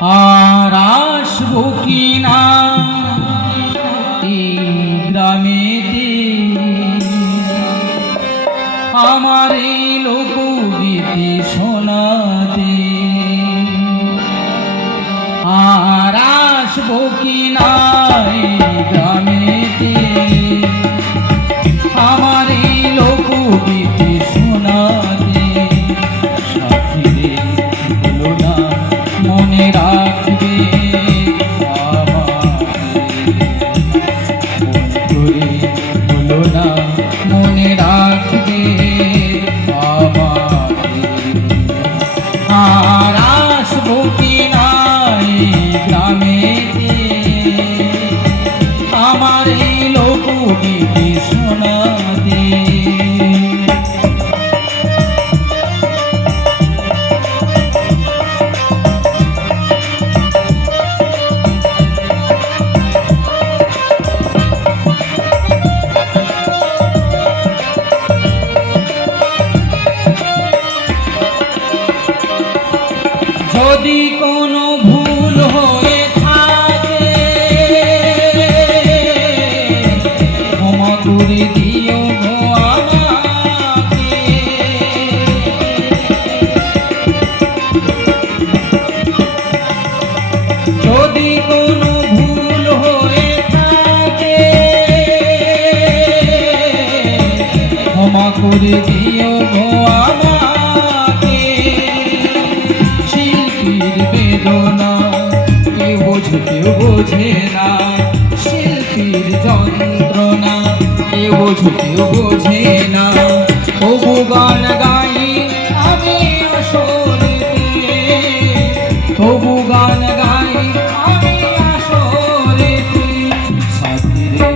আর আসবো কিনা এই গ্রামেতে, আমার এই লোকগীতি শোনাতে। আর আসবো কিনা এই গ্রামেতে, আমার এই লোকগীতি শোনাতে। সাথীরে বলো না মনে রাখবে বলো না মনে রাখবে আর আসবো কিনা এই গ্রামেতে, আমার এই লোকগীতি শোনাতে। যদি কোনো ভুল হয়ে থাকে ক্ষমা করে দিও গো আমাকে। যদি কোনো ভুল হয়ে থাকে ক্ষমা করে দিও গো আমাকে। বেদনা কেউ বোঝে কেউ বোঝে না, শিল্পীর যন্ত্রণা কেউ বোঝে কেউ বোঝে না। তবু গান গাই আমি আসরেতে, তবু গান গাই আমি আসরেতে। সাথীরে